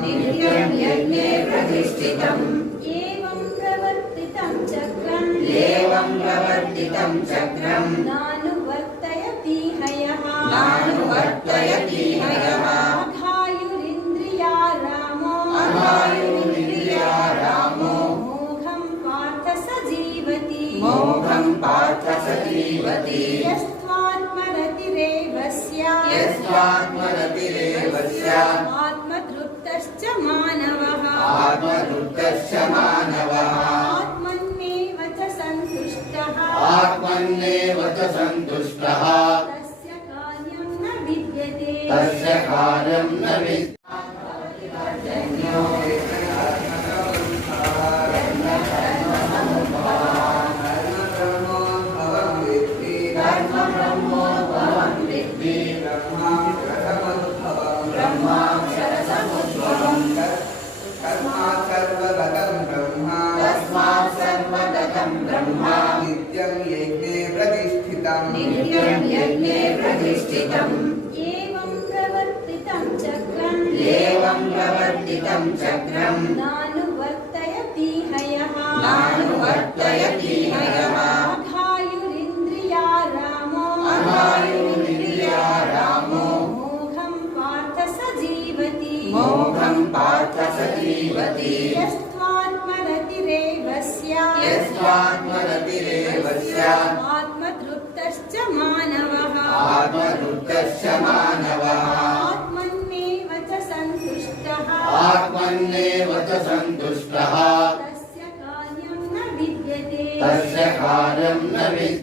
नित्यं यज्ञे प्रतिष्ठितम् एवं प्रवर्तितं चक्रम् नानुवर्तयति हयः अघायुरिन्द्रियारामो मोघं पार्थ स जीवति यस्त्वात्मरतिरेवस्य आत्मतृप्तश्च मानवः आत्मन्नेव च सन्तुष्टः तस्य कार्यं न विद्यते नित्यं यज्ञे प्रतिष्ठितम् एवं प्रवर्तितं चक्रम् नानुवर्तयति हयः अघायुरिन्द्रियारामो मोघं पार्थ स जीवति यस्त्वात्मरतिरेवस्य आत्मतृप्तश्च मानवः आत्मन्नेव च सन्तुष्टः तस्य कार्यं न विद्यते